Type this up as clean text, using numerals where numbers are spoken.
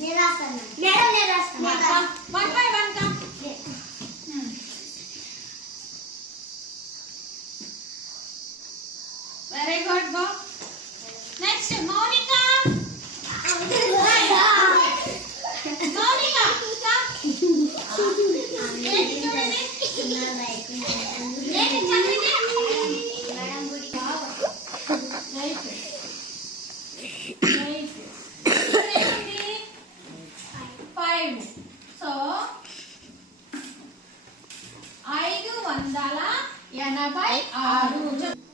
నేను రాస్తాను మేడం, నేను రాస్తాను. 1 by 1 కా. Very good. Go next Mounika. Mounika కా. ఏంటి చూడండి, ఏంటి చదివింది మేడం గుడి రైట్. రైట్ 5. సో 586.